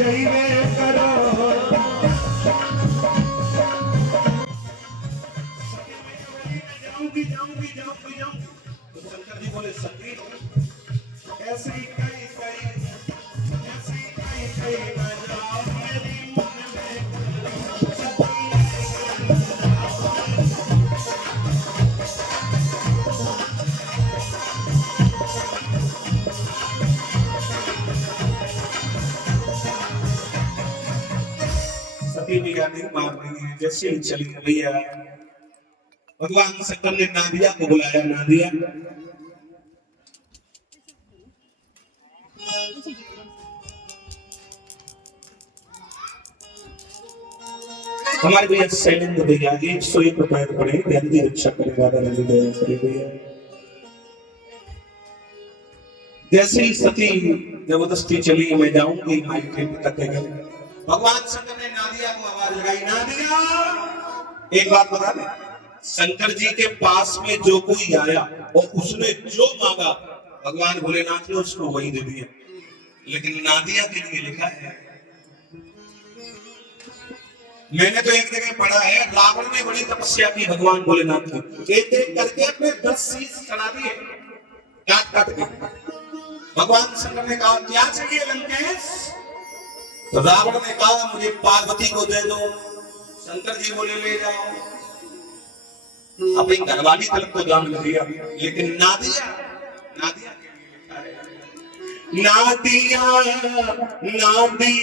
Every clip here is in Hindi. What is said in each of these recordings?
जइबे करो। जाऊंगी जाऊंगी जाऊंगी जाऊंगी। तो शंकर जी बोले सती ऐसे ही कई कई ऐसे ही कई कई न जाओ मेरी मन में सती मैया नहीं मान रही है। जैसे ही चली भैया भगवान शंकर ने नादिया को बुलाया। नादिया हमारे भैया शैलेंद्र भैया 101 रुपए पड़े ध्यान की रक्षा करेगा नंदी दया करे भैया। जैसे ही सती जबरदस्ती चली मैं जाऊंगी माई के पिता के घर। भगवान शंकर ने नादिया को आवाज लगाई। नादिया एक बात बता दे शंकर जी के पास में जो कोई आया और उसने जो मांगा भगवान भोलेनाथ ने उसको वही दे दिया। लेकिन नादिया के लिए लिखा है मैंने तो एक जगह पढ़ा है रावण ने बड़ी तपस्या की भगवान भोलेनाथ की। एक एक करके अपने 10 शीश चढ़ा दिए काट काट के। भगवान शंकर ने कहा क्या चाहिए लंकेश। तो रावण ने कहा मुझे पार्वती को दे दो। शंकर जी बोले ले जाओ। अपनी घरवाली तलक को दान दिया। लेकिन नादिया नादिया नादिया नादिया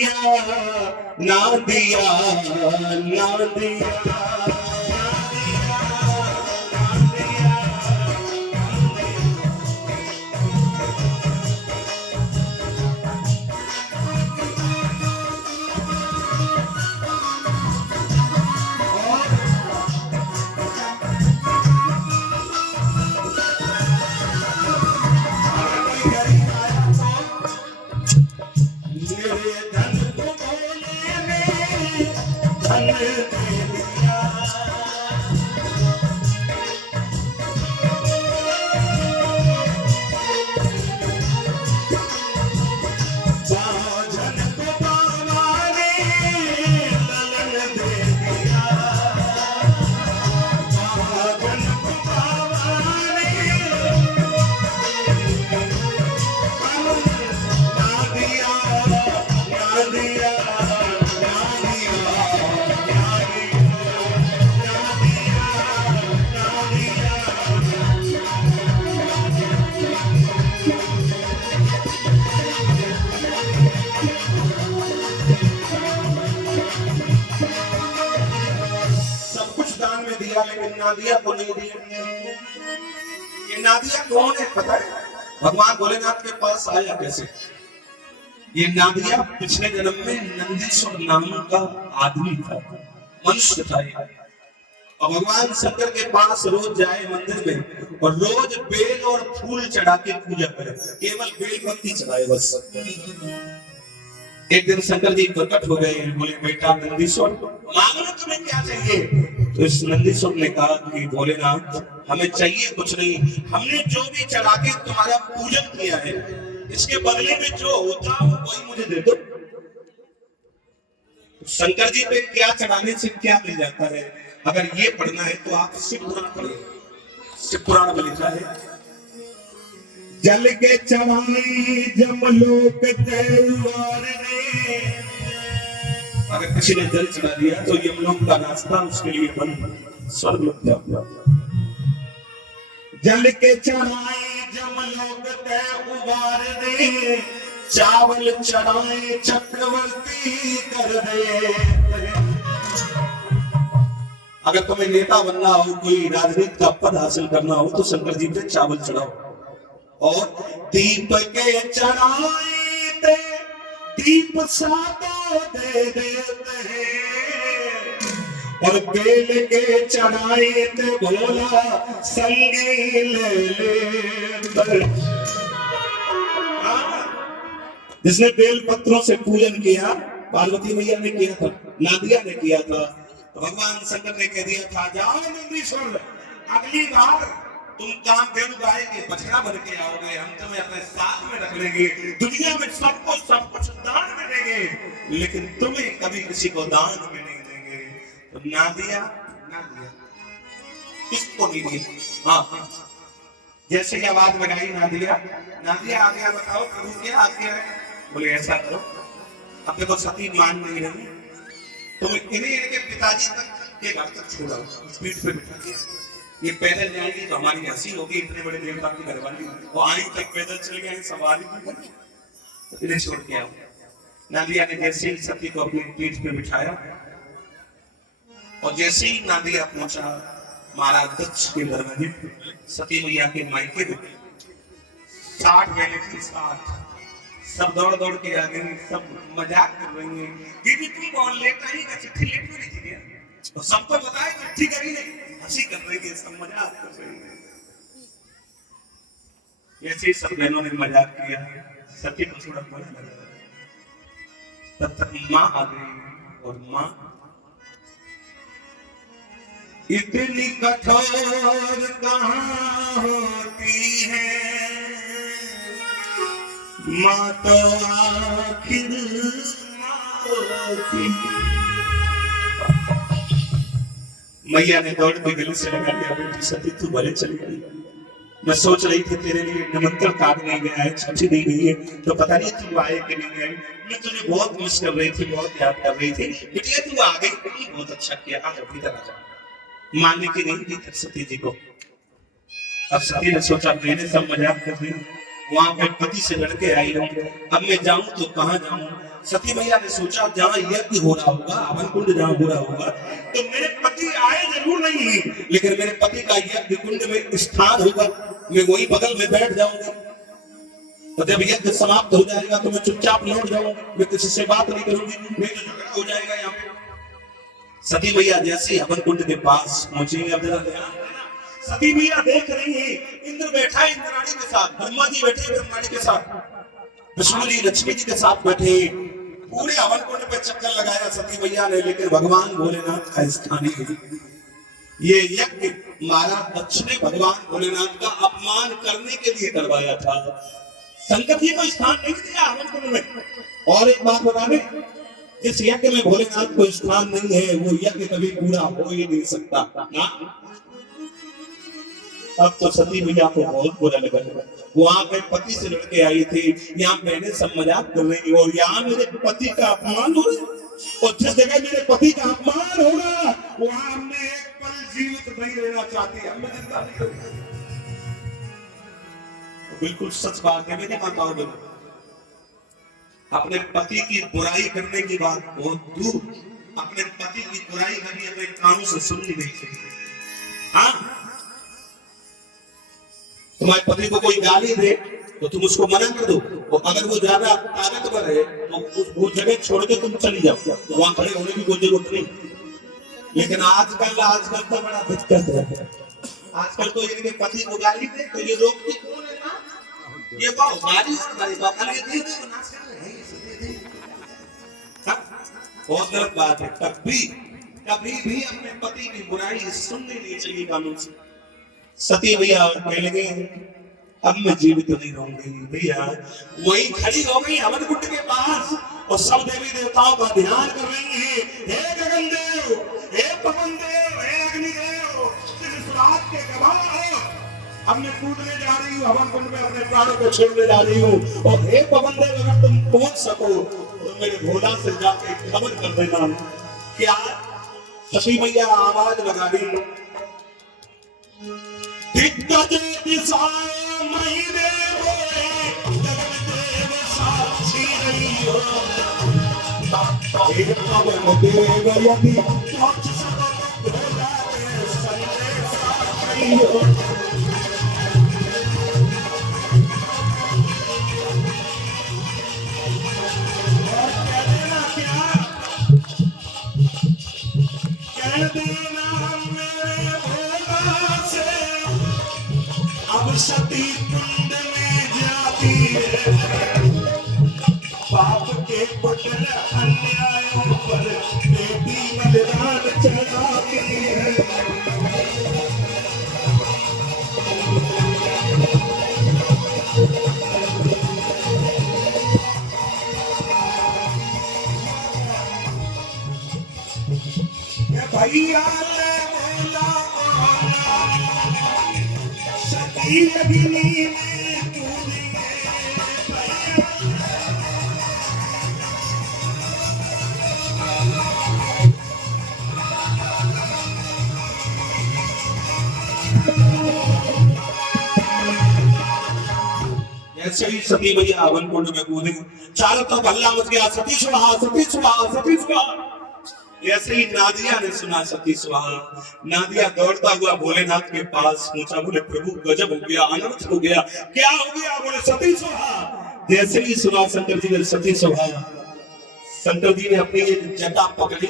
नादिया नादिया लेकिन नादिया को नहीं दिया। ये नादिया कौन है पता है। भगवान भोलेनाथ के पास आया कैसे। ये नादिया पिछले जन्म में नंदीश्वर नाम का आदमी था मनुष्य था ये। और भगवान शंकर के पास रोज जाए मंदिर में और रोज बेल और फूल चढ़ा के पूजा करे। केवल बेल पत्ती चढ़ाए बस। एक दिन शंकर जी प्रकट हो गए। बोले बेटा नंदीश्वर मांगो तुम्हें क्या चाहिए। तो इस नंदीश्वर ने कहा कि भोलेनाथ हमें चाहिए कुछ नहीं। हमने जो भी चढ़ा के तुम्हारा पूजन किया है इसके बदले में जो होता है वही मुझे दे दो। शंकर जी पे क्या चढ़ाने से क्या मिल जाता है। अगर ये पढ़ना है तो आप शिव पुराण पढ़िए। शिव पुराण में लिखा है जल के चढ़ाई जमलोक तैवार ने। अगर किसी ने जल चढ़ा दिया तो यमलोक का रास्ता उसके लिए बंद। स्वर्गलोक जाओ। जल के चढ़ाई जमलोक तैवार ने। चावल चढ़ाए चक्रवर्ती कर दे। अगर तुम्हें नेता बनना हो कोई राजनीति का पद हासिल करना हो तो शंकर जी पे चावल चढ़ाओ। और दीप के चढ़ाए थे दीप सादा दे देते हैं। और बेल के चढ़ाए थे भोला संगी ले ले। जिसने बेल पत्रों से पूजन किया पार्वती मैया ने किया था नादिया ने किया था। तो भगवान शंकर ने कह दिया था जाओ नंदीश्वर अगली बार तुम कामधेनु गाय के बछड़ा बन के आओगे। हम तुम्हें अपने साथ में रख लेंगे। दुनिया में सबको सब कुछ दान में देंगे। देंगे, लेकिन तुम्हें कभी किसी को दान में नहीं देंगे। तो ना दिया ना दिया, किसको नहीं दिया। हाँ, जैसे ही आवाज लगाई ना दिया ना दिया, आ गया बताओ प्रभु क्या आज्ञा है। बोले ऐसा करो, अपने को सती मान नहीं रही, तुम इन्हें इनके पिताजी तक के घर तक छोड़ो, पीठ पे बिठा दिया। ये पैदल जाएगी तो हमारी हंसी होगी, इतने बड़े देवता की घरवाली वो आई तक पैदल चल गए, सवारी तो इन्हें छोड़ के आओ। नादिया ने जैसे ही सती को अपनी पीठ पे बिठाया और जैसे ही नादिया पहुंचा महाराज दक्ष के दरवाजे, सती मैया के मायके में 60 बैले थी, 60 सब दौड़ दौड़ के आ गए, सब मजाक कर रही है, दीदी तुम कौन लेट आई का, चिट्ठी लेट में नहीं थी तो सबको बताया चिट्ठी करी नहीं, हंसी कर रही है, सब मजाक कर रही है। ऐसे सब बहनों ने मजाक किया, सती को थोड़ा बुरा लगा। तब तक माँ आ गई और माँ इतनी कठोर कहाँ होती है माँ, तो आखिर मैया ने दौड़ के गले से लगा लिया, बेटी सती तू भले चली गई, मैं सोच रही थी तेरे लिए निमंत्रण कार्ड नहीं गया है, चिट्ठी नहीं गई है, तो पता नहीं तू आए कि नहीं आए। मैं तुझे बहुत मिस कर रही थी, बहुत याद कर रही थी, बेटिया तू आ गई, बहुत अच्छा किया, आज अभी तक आ जा। मानने की नहीं थी सती जी को। अब सती ने सोचा मैंने सब मजाक कर रही, वहां पे पति से लड़के आई हूँ, अब मैं जाऊं तो कहाँ जाऊं। सती मैया ने सोचा जहाँ यज्ञ हो रहा होगा, हवन कुंड जहाँ हो रहा होगा, तो मेरे पति आए जरूर नहीं, लेकिन मेरे पति का यज्ञ कुंड में स्थान होगा, मैं वही बगल में बैठ जाऊंगा, तो जब यज्ञ समाप्त हो जाएगा तो मैं चुपचाप लौट जाऊंगा, मैं किसी से बात नहीं करूंगी, मैं तो झगड़ा हो जाएगा यहाँ पे। सती मैया जैसे हवन कुंड के पास पहुंची, अब जरा ध्यान देना, सती मैया देख रही है इंद्र बैठा है इंद्राणी के साथ, ब्रह्मा जी बैठे ब्रह्माणी के साथ, विष्णु जी लक्ष्मी जी के साथ बैठे, पूरे हवन कुंड पे चक्कर लगाया सती मैया ने, लेकिन भगवान भोलेनाथ का स्थान ही ये यज्ञ महाराज दक्ष ने भगवान भोलेनाथ का अपमान करने के लिए करवाया था। शंकर जी को स्थान नहीं दिया हवन कुंड में। और एक बात बता दें, इस यज्ञ में भोलेनाथ को स्थान नहीं है, वो यज्ञ कभी पूरा हो ही नहीं सकता ना। अब तो सती मैया को बहुत बुरा लगा, वहां पे पति से लड़के आई थी, यहाँ मैंने सब मजाक कर रही और यहाँ मेरे पति का अपमान हो रहा है, और जिस जगह मेरे पति का अपमान होगा वहां हमने एक पल जीवित नहीं रहना चाहती, हम जिंदा नहीं रहना। बिल्कुल सच बात है मेरी माताओं में, अपने पति की बुराई करने की बात बहुत दूर, अपने पति की बुराई कभी अपने कानों से सुननी नहीं चाहिए। हाँ, तुम्हारे पति को कोई गाली दे तो तुम उसको मना कर दो, और अगर वो ज्यादा ताकतवर है तो वो जगह छोड़ के तुम चली जाओ, वहां खड़े होने की कोई जरूरत नहीं। लेकिन आजकल तो बड़ा दिक्कत है, आजकल तो इनके पति को गाली दे तो ये रोकते कौन है ना, ये गाली और गाली दे दे नाच कर रहे हैं, बहुत गलत बात है। कभी भी अपने पति की बुराई सुननी नहीं चाहिए कानून से। सती भैया कहने लगे अब मैं जीवित नहीं रहूंगी, भैया वही खड़ी हो गई हवन कुंड के पास और सब देवी देवताओं का ध्यान कर रही है, हे गगन देव, हे पवन देव, हे अग्निदेव, इस रात के गवाह हो, अब मैं कूदने जा रही हूँ हवन कुंड में, अपने प्राणों को छोड़ने जा रही हूँ, और हे पवन देव अगर तुम पहुंच सको तो मेरे भोला से जाके खबर कर देना। क्या सती मैया आवाज लगा दी, दिग्गज दिशा मई देवो जगन देव साक्षी रहियो, हे पवन देव यदि पहुंच सको तो भोला के संदेश रहियो। कह देना मेरे भोला से अब सती कुंड में जाती है, पाप के कुटिल अन्यायों पर बेटी बलिदान चढ़ाती है। भैया ने बोला सती अग्नि में कूदिए ऐसे ही सती मैया हवन कुंड में कूदी, चारों तरफ हल्ला मच गया, सती स्वाहा सती स्वाहा सती स्वाहा। ऐसे ही नादिया ने सुना सती स्वाहा, नादिया दौड़ता हुआ भोलेनाथ के पास पहुंचा, बोले प्रभु गजब हो गया, अनर्थ हो गया, क्या हो गया? बोले सती स्वाहा। जैसे ही सुना शंकर जी ने सती स्वाहा, शंकर जी ने अपनी जटा पकड़ी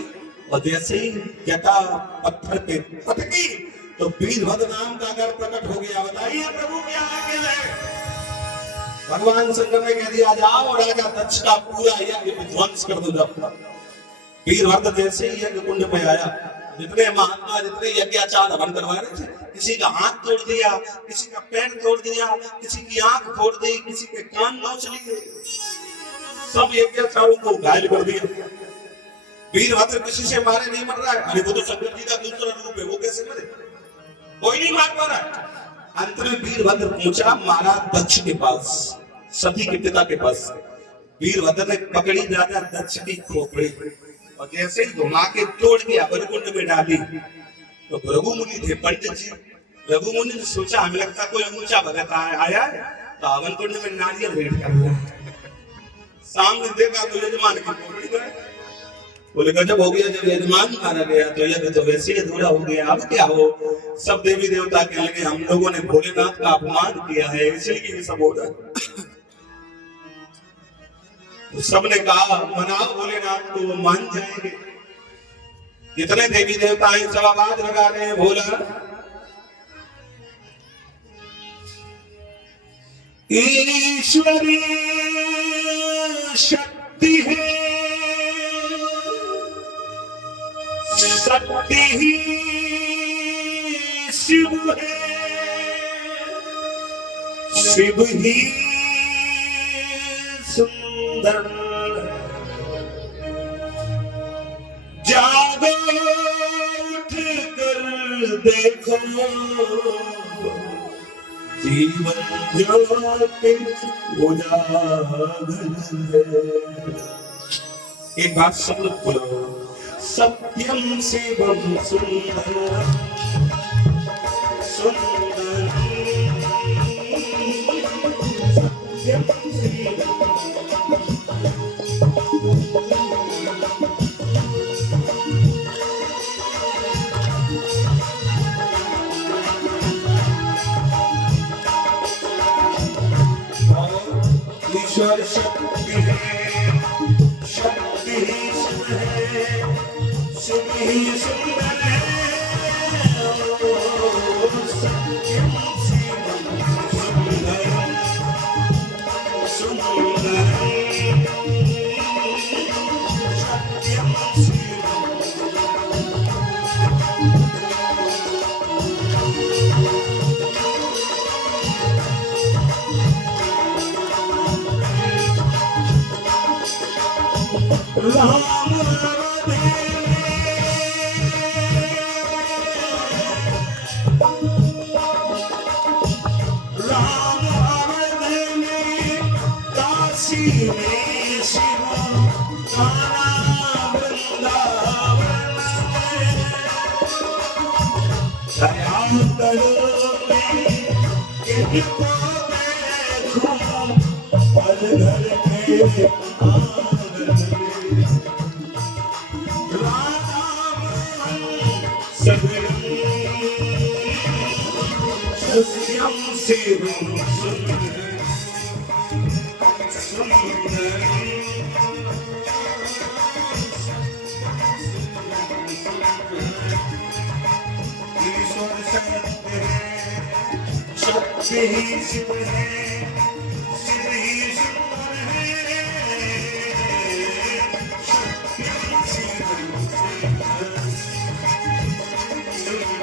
और जैसे ही जटा पत्थर पे पटकी तो वीरभद्र नाम का गढ़ प्रकट हो गया। बताइए प्रभु क्या है? भगवान शंकर ने कह दिया जाओ राजा दक्ष का पूरा यज्ञ विध्वंस कर दो। जब वीरभद्र जैसे ही यज्ञ कुंड में आया, जितने महात्मा जितने यज्ञाचार हवन करवा रहे थे, किसी का हाथ तोड़ दिया, किसी का पैर तोड़ दिया, किसी की आंख फोड़ दी, किसी के कान नोच लिए, सब यज्ञाचारों को घायल कर दिया। वीरभद्र किसी से मारे नहीं मर रहा है, अरे वो तो शंकर जी का दूसरा रूप है, वो कैसे मरे? कोई नहीं मार पा रहा है। अंत में वीरभद्र पहुंचा महाराज दक्ष के पास, सती के पिता के पास। वीरभद्र ने पकड़ी राजा दक्ष की खोपड़ी और जैसे ही घुमा के तोड़ के हवन कुंड में डाली तो रघु मुनि थे पंडित जी। रघु मुनि ने सोचा हमें लगता कोई ऊंचा भगत आया है, तो हवन कुंड में नारियल भेंट कर रहा है। सामने देखा तो यजमान की खोपड़ी गए, बोले गजब हो गया, जब यजमान मारा गया तो यज्ञ तो वैसे ही अधूरा हो गया, अब क्या हो? सब देवी देवता कहने लगे हम लोगों ने भोलेनाथ का अपमान किया है, इसलिए ये सब हो रहा है। तो सबने कहा मनाओ भोलेनाथ को, वो मान जाएंगे। जितने देवी देवता हैं सब आवाज लगा रहे हैं भोला ईश्वरी शक्ति है, शक्ति ही शिव है, शिव ही सुंदर। जागो उठ कर देखो जीवन ज्योति उजागर है। एक बात सब लोग बोलो, सत्यम शिवम सुंदर सुंदर सत्यम शिवम। ईश्वर शक्ति है, शक्ति ही शिव है, शिव ही सुंदर है। सत्यम शिवम सुंदर सुंदर सत्यम शिवम। राम अवध में काशी में शिव, कान्हा वृंदावन में, दया करो इनको देखो पल घर के आंगन में। सत्यम शिवम सुंदर सुंदर ईश्वर सत्य है, शक्ति ही शिव है, शिव ही सुंदर है। सत्यम शिवम सुंदर सुंदर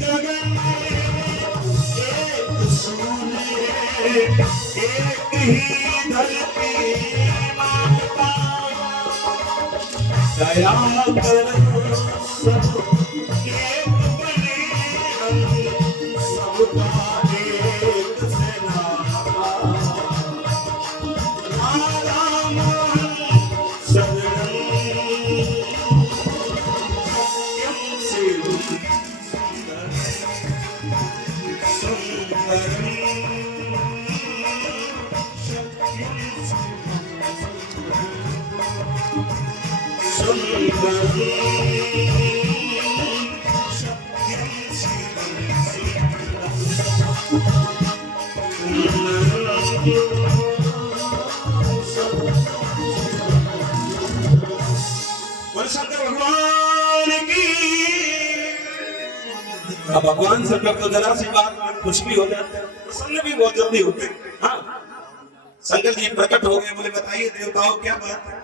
गगन एक सूर्य एक ही धरती माता दया करो सब एक बने हम सबका एक से नाता राधा मोहन शरणं सत्यं शिवं सुंदरं शंकर भगवान की। अब भगवान शंकर तो जरा सी बात में खुश भी हो जाते हैं, प्रसन्न भी बहुत जल्दी होते हैं। हाँ, शंकर जी प्रकट हो गए, बोले बताइए देवताओं क्या बात है।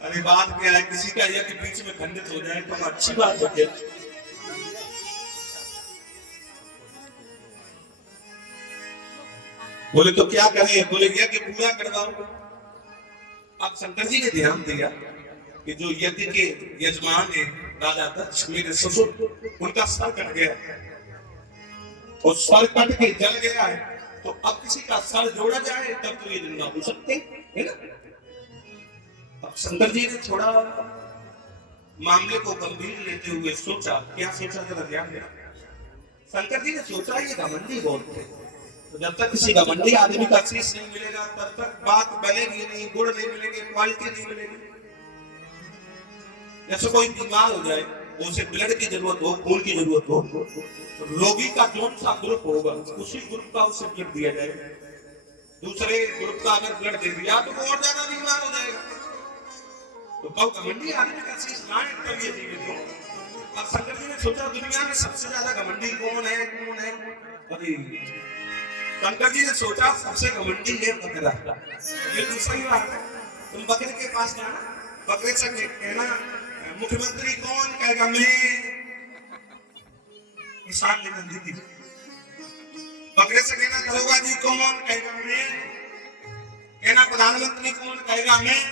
अरे बात क्या है, किसी का यज्ञ बीच में खंडित हो जाए तो अच्छी बात है। बोले तो क्या करें, बोले यज्ञ पूरा करवाओ। अब शंकर जी ने ध्यान दिया कि जो यज्ञ के यजमान है राजा दक्ष मेरे ससुर, उनका सर कट गया और सर कट के जल गया है, तो अब किसी का सर जोड़ा जाए तब तो ये जिंदा हो सकते है ना। अब शंकर जी ने थोड़ा मामले को गंभीर लेते हुए सोचा, क्या सोचा जरा ध्यान देना। शंकर जी ने सोचा ये घमंडी बहुत थे, तो जब तक किसी घमंडी आदमी का शीश नहीं मिलेगा तब तक बात बनेगी नहीं, गुण नहीं मिलेंगे, क्वालिटी नहीं मिलेगी। जैसे कोई बीमार हो जाए, उसे ब्लड की जरूरत हो, खून की जरूरत हो, तो रोगी का कौन सा ग्रुप होगा उसी ग्रुप का उसे ब्लड दिया जाएगा। दूसरे ग्रुप का अगर ब्लड दे दिया तो वो और ज्यादा बीमार हो जाएगा। तो कब घमंडी आदमी का शीश लाए तब ये जीवित हो। अब शंकर जी ने सोचा दुनिया में सबसे ज्यादा घमंडी कौन है, कौन है। अरे शंकर जी ने सोचा सबसे घमंडी है बकरा। ये तो सही बात है, तुम बकरे के पास जाना, बकरे से कहना मुख्यमंत्री कौन, कहेगा मैं। किसान लेकर दीदी बकरे से कहना दरोगा जी कौन, कहेगा मैं। कहना प्रधानमंत्री कौन, कहेगा मैं।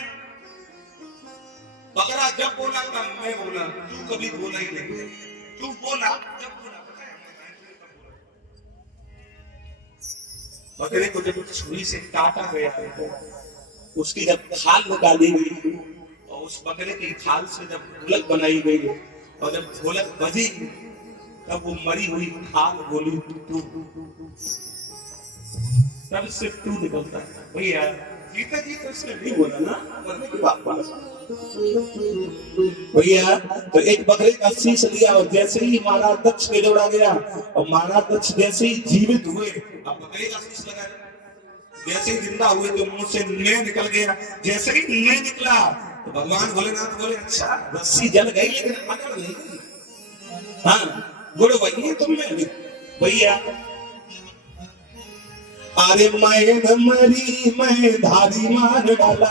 बकरा जब बोला तब मैं बोला, तू कभी बोला ही नहीं। तू बोला जब बोला, बकरे को जब छुरी से काटा गया उसकी जब खाल निकाली गई और उस बकरे की खाल से जब ढोलक बनाई गई और जब ढोलक बजी तब वो मरी हुई खाल बोली टू, तब से टू निकलता है। भैया जीता जी तो इसने नहीं बोला ना, मरने की बात बोला भैया। तो एक बकरे का शीश लिया और जैसे ही महाराज दक्ष के जोड़ा गया और महाराज दक्ष जैसे ही जीवित हुए, अब बकरे का शीश लगा, जैसे ही जिंदा हुए तो मुंह से नियम निकल गया। जैसे ही नियम निकला तो भगवान भोलेनाथ बोले अच्छा रस्सी जल गई लेकिन अकड़ नहीं गई। हाँ गुड़ वही तुम में भैया। अरे मैं मरी मैं धारी मार डाला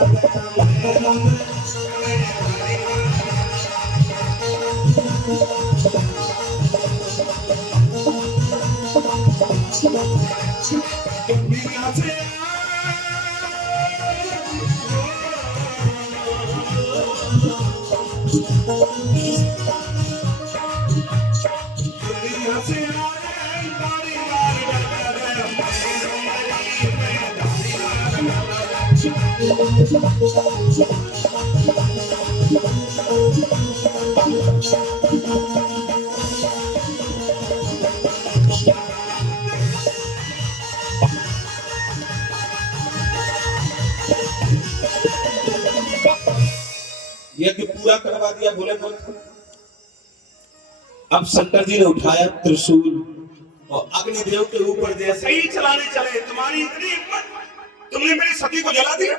यज्ञ पूरा करवा दिया भोलेनाथ। अब शंकर जी ने उठाया त्रिशूल और अग्निदेव के ऊपर जैसे ही चलाने चले, तुम्हारी इतनी हिम्मत, तुमने मेरी सती को जला दिया।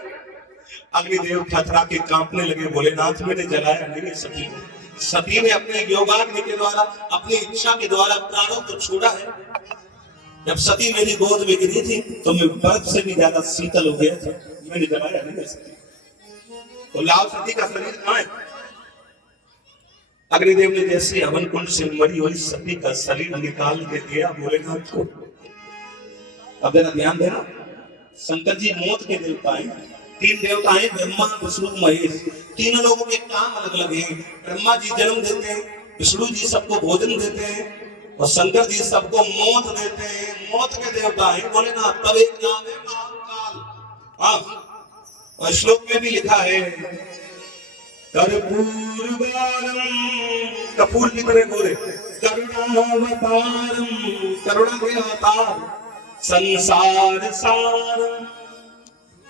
अग्निदेव थरथरा के कांपने लगे, भोलेनाथ मैंने जलाया नहीं सती को। सती ने अपने योगाग्नि के द्वारा, अपनी इच्छा के द्वारा प्राणों को छोड़ा है। जब सती मेरी गोद में गिरी थी तो मैं बर्फ से भी ज्यादा शीतल हो गया था, मैंने जलाया नहीं सती। तो लाल सती का शरीर कहाँ है? अग्निदेव ने जैसे हवन कुंड से मरी हुई सती का शरीर निकाल के दिया भोलेनाथ को। अब जरा ध्यान देना, शंकर जी मौत के देवता हैं। तीन देवता हैं, ब्रह्मा विष्णु महेश। तीनों लोगों के काम अलग अलग हैं। ब्रह्मा जी जन्म देते हैं, विष्णु जी सबको भोजन देते हैं और शंकर जी सबको मौत देते हैं। मौत के देवता हैं भोलेनाथ। तब एक नाम है महाकाल। हाँ, और श्लोक में भी लिखा है कर्पूरवारम, कपूर की तरह गोरे, करुणावतारम, करुणा के अवतार, संसार सारम,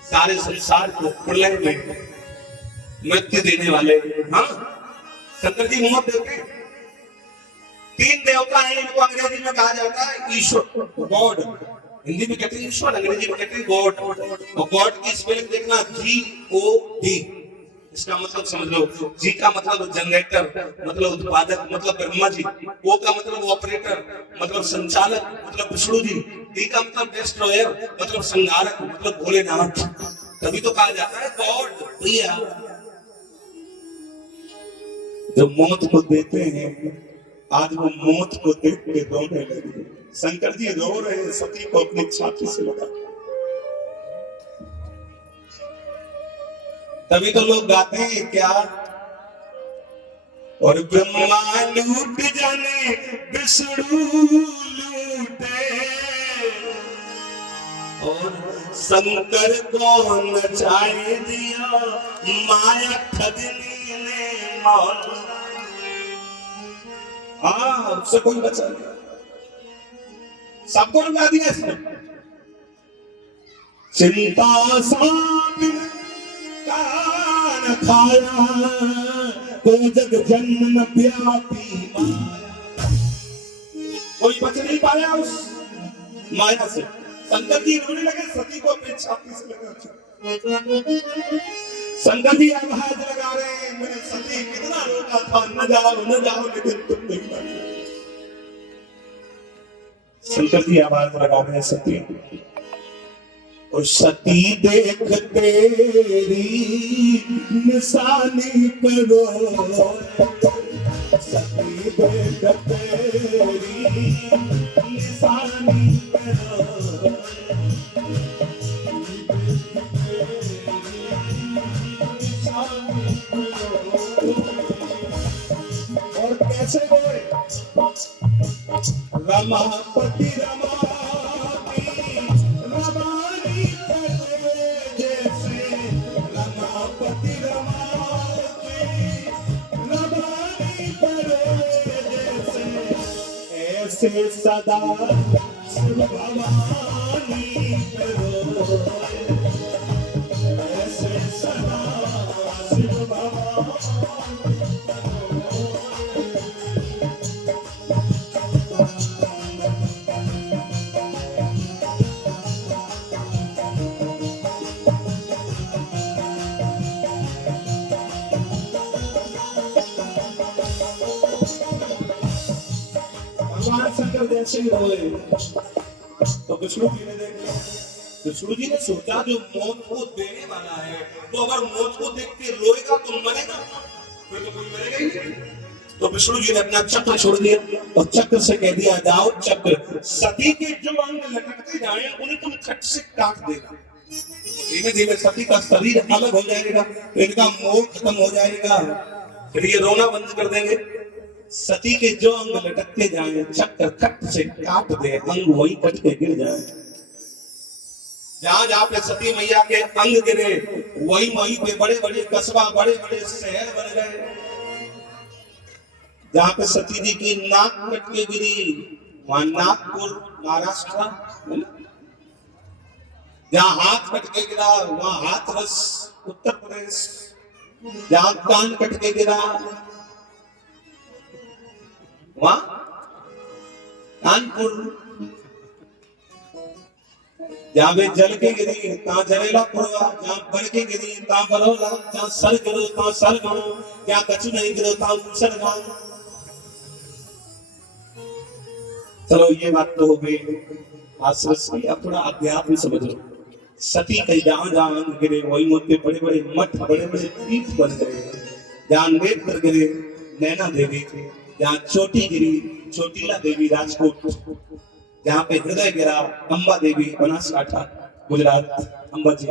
सारे संसार को प्रलय में मृत्यु देने वाले। हाँ, शंकर जी मौत देते हैं। तीन देवता हैं, इनको अंग्रेजी में कहा जाता है ईश्वर, गॉड। हिंदी में कहते हैं ईश्वर, अंग्रेजी में कहते हैं गॉड। और गॉड की स्पेलिंग देखना, G-O-D। इसका मतलब समझ लो, जी का मतलब जनरेटर, मतलब उत्पादक, मतलब ब्रह्मा जी। ओ का मतलब ऑपरेटर, मतलब संचालक, मतलब विष्णु जी। डी का मतलब डिस्ट्रॉयर, मतलब संहारक, मतलब भोलेनाथ। तभी तो कहा जाता है गॉड। भैया जो मौत को देते हैं, आज वो मौत को देख के रोने लगे। शंकर जी रो रहे हैं सती को अपनी छाती से लगा। तभी तो लोग गाते हैं क्या, और ब्रह्मा लूट जाने विष्णु लूटे, और शंकर को नचाए दिया माया ठगनी ने मौत। हाँ, उससे कोई बचा नहीं, सबको लगा दिया इसने। चिंता साबिन कान खाया, को जग जन्म व्यापी माया। कोई बच नहीं पाया उस माया से। शंकर जी रोने लगे, सती को अपनी छाती से लगा। शंकर जी आवाज लगा रहे हैं, मैंने सती कितना रोका था, न जाओ, लेकिन तुम नहीं मानी। शंकर जी आवाज लगा रहे, सती और सती देख तेरी निशानी करो, सती देख तेरी निशानी करो, और कैसे बोले, रमापति रमापति रमानी करे जैसे, रमापति रमापति रमानी करे जैसे, ऐसे सदा शिव भवानी करो, ऐसे सदा शिव भवानी। शंकर जैसे ही रोए तो विष्णु जी ने देख लिया। विष्णु जी ने सोचा जो मौत को देने वाला है, तो अगर मौत को देख के रोएगा तो मरेगा, फिर तो कोई मरेगा ही नहीं। तो विष्णु जी ने अपना चक्र छोड़ दिया और चक्र से कह दिया, जाओ चक्र, सती के जो अंग लटकते जाए उन्हें तुम चक्र से काट देना। धीमे धीमे सती का शरीर अलग हो जाएगा, तो इनका मोह खत्म हो जाएगा, फिर ये रोना बंद कर देंगे। सती के जो अंग लटकते जाए चक्र कट से काट दे, अंग वही कट के गिर जाए। जहां जहां पे सती मैया के अंग गिरे, वही पे बड़े बड़े कस्बा, बड़े बड़े शहर बन गए। जहां पे सती जी की नाक कट के गिरी, वहां नागपुर महाराष्ट्र। जहां हाथ कट के गिरा, वहां हाथरस उत्तर प्रदेश। जहां कान कट के गिरा, वहां कानपुर। जहां वे जल के गिरी, तहां जरेला पुरवा। जहां बर के गिरी, तहां बरोला। जहां सर गिरो, तहां सर गांव। जहां कछु नहीं गिरो, तहां मूसर गांव। चलो ये बात तो हो गई आश्रय। अब थोड़ा अध्यात्म समझ लो। सती के जहां जहां गिरे, वही मुद्दे बड़े बड़े मठ, बड़े बड़े पीठ बन गए। जहां नेत्र गिरे, नैना देवी, जहाँ चोटी गिरी चोटीला देवी राजकोट, जहाँ पे हृदय गिरा अंबा देवी बनासकांठा गुजरात, अंबा जी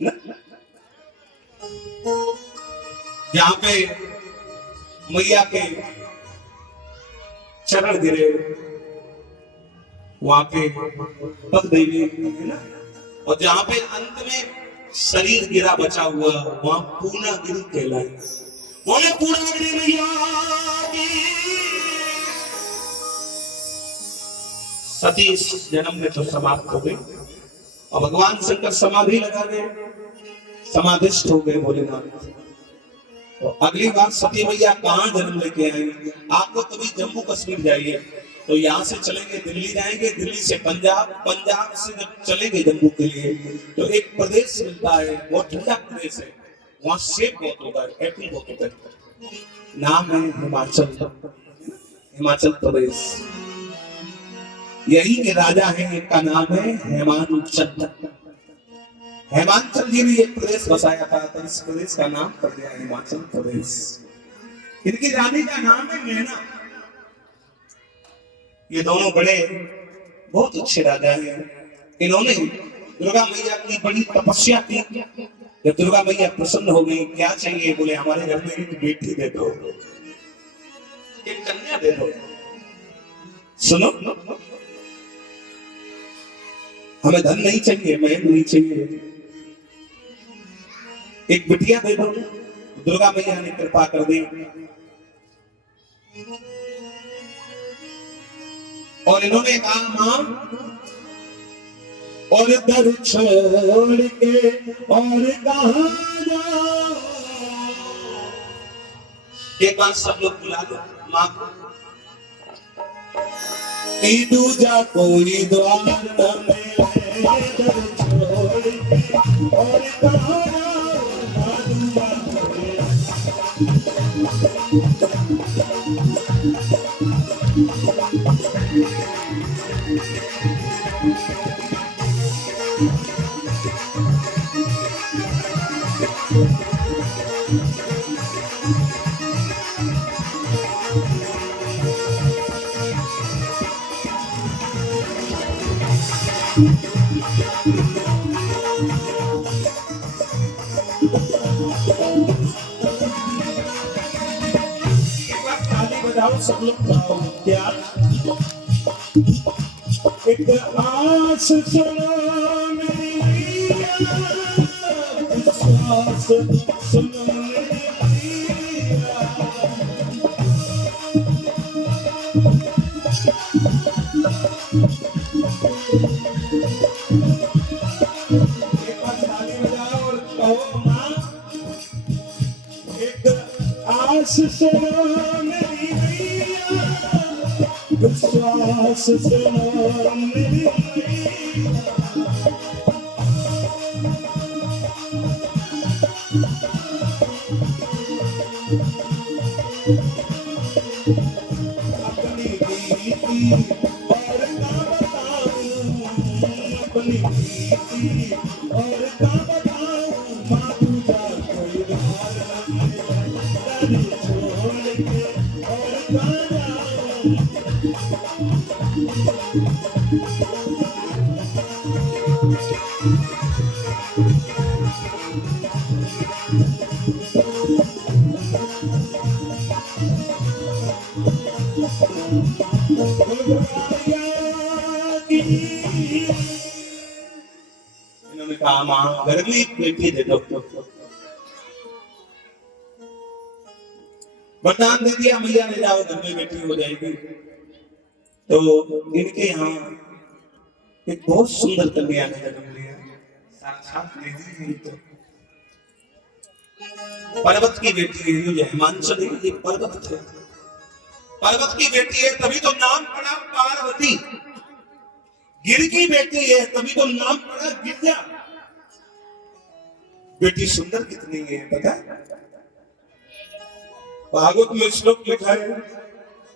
ना, जहाँ पे मैया के चरण गिरे वहां पे पग देवी है ना, और जहां पे अंत में शरीर गिरा बचा हुआ वहां पूर्णागिरी कहलाए। बोले पूर्णागिरी मैया की। सती इस जन्म में तो समाप्त हो गई और भगवान शंकर समाधि लगा गए, समाधिस्थ हो गए भोलेनाथ। तो अगली बार सती मैया कहां जन्म लेके आएंगे? आपको कभी जम्मू कश्मीर जाइए तो यहाँ से चलेंगे दिल्ली जाएंगे, दिल्ली से पंजाब, पंजाब से जब चलेंगे जम्मू के लिए तो एक प्रदेश मिलता है, बहुत ठंडा प्रदेश है, वहां सेब बहुत होता है, एप्पल बहुत होता है, नाम है हिमाचल, हिमाचल प्रदेश। यही के राजा है, एक का नाम है हेमांचल। हेमांचल जी ने एक प्रदेश बसाया था, तो इस प्रदेश का नाम पड़ गया हिमाचल प्रदेश। इनकी रानी का नाम है मैना। ये दोनों बड़े बहुत अच्छे राजा हैं। इन्होंने दुर्गा मैया की बड़ी तपस्या की। जब दुर्गा मैया प्रसन्न हो गई, क्या चाहिए? बोले हमारे घर में एक बेटी दे दो, एक कन्या दे दो। सुनो, हमें धन नहीं चाहिए, महल नहीं चाहिए, एक बिटिया दे दो। दुर्गा मैया ने कृपा कर दी और इन्होंने कहा मां, और दर छोड़ के और कहां जाओ। एक बार सब लोग बुला लो मां को। दूजा कोई द्वार में दर छोड़ के और कहां जाओ। सब लोग क्या एक आस सुनो मेरी, विश्वास सुनो एक बार ताली बजाओ और कहो मां, एक आस सुनो मेरी, विश्वास सुनो मेरी। अपनी बीती और का बताऊं, अपनी बीती और का बताऊं, मां तुझा कोई हाल नहीं छोड़ के और कहां जाऊं। इन्होंने कहा मां घर में एक बेटी दे दो। वरदान दे दिया मैया ने, जाओ घर में बेटी हो जाएगी। तो इनके यहाँ एक बहुत सुंदर कन्या ने जन्म लिया, साक्षात देवी है। तो पर्वत की बेटी है, ये हिमांचल है, ये पर्वत है, पर्वत की बेटी है, तभी तो नाम पड़ा पार्वती। गिर की बेटी है, तभी तो नाम पड़ा गिरजा। बेटी सुंदर कितनी है पता? भागवत में श्लोक लिखा है,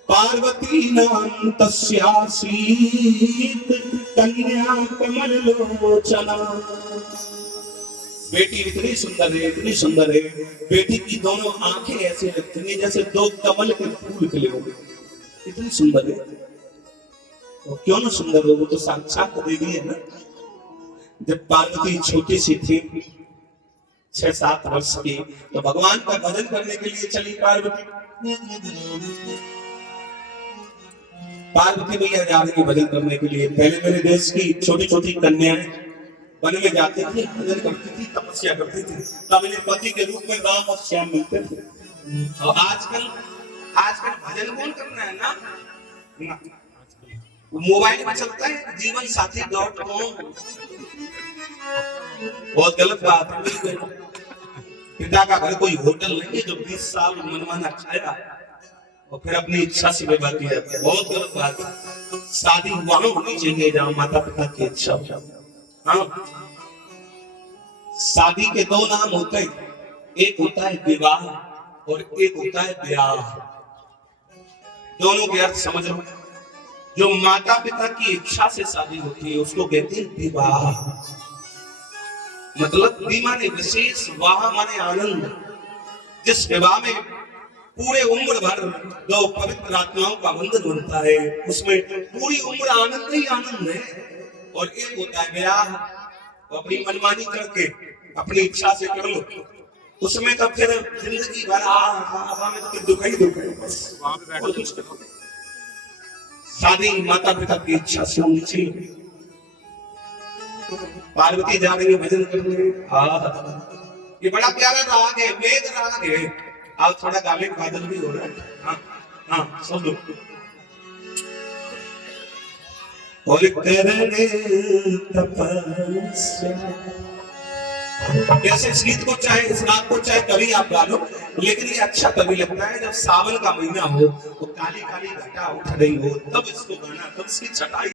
पार्वती नाम तस्यासीत कन्या कमल लोचना। बेटी इतनी सुंदर है, इतनी सुंदर है, बेटी की दोनों आंखें ऐसे लगती हैं जैसे दो कमल के फूल खिले हो, इतनी सुंदर है। वो क्यों ना सुंदर हो, वो तो साक्षात देवी है ना। जब पार्वती छोटी सी थी 6-7 वर्ष की, तो भगवान का भजन करने के लिए चली पार्वती। पार्वती मैया जा रही भजन करने के लिए। पहले मेरे देश की छोटी छोटी कन्याएं वन में जाती थी, भजन करती थी, तपस्या करती थी, तब इन्हें पति के रूप में राम और श्याम मिलते थे। और आजकल भजन कौन करना है ना, मोबाइल में चलता है जीवन साथी.com। बहुत गलत बात है। पिता का घर कोई होटल नहीं है जो 20 साल मनमाना खाया और फिर अपनी इच्छा से विवाह किया, बहुत गलत बात है। शादी वहां होनी चाहिए जहां माता पिता की इच्छा हो। हाँ, शादी के 2 नाम होते हैं, एक होता है विवाह और एक होता है ब्याह। दोनों के अर्थ समझ लो। जो माता पिता की इच्छा से शादी होती है उसको कहते हैं विवाह, मतलब वि माने विशेष, वाह माने आनंद। जिस विवाह में पूरे उम्र भर 2 पवित्र आत्माओं का बंधन बनता है, उसमें पूरी उम्र आनंद ही आनंद है। और एक होता है ब्याह, अपनी मनमानी करके अपनी इच्छा से कर लो, उसमें तो फिर जिंदगी भर हमें तो दुख ही दुख है। शादी माता पिता की इच्छा से होनी चाहिए। पार्वती जा रही है भजन करने। ये बड़ा प्यारा राग है, वेद राग है। आप थोड़ा गाने का बादल भी हो रहा है। हाँ, सुन लो। और करने तपस्या, ऐसे इस गीत को चाहे, इस राग को चाहे कभी आप गा लो, लेकिन ये अच्छा तभी लगता है जब सावन का महीना हो, तो काली काली घटा उठ रही हो, तब इसको गाना, तब इसकी छटाई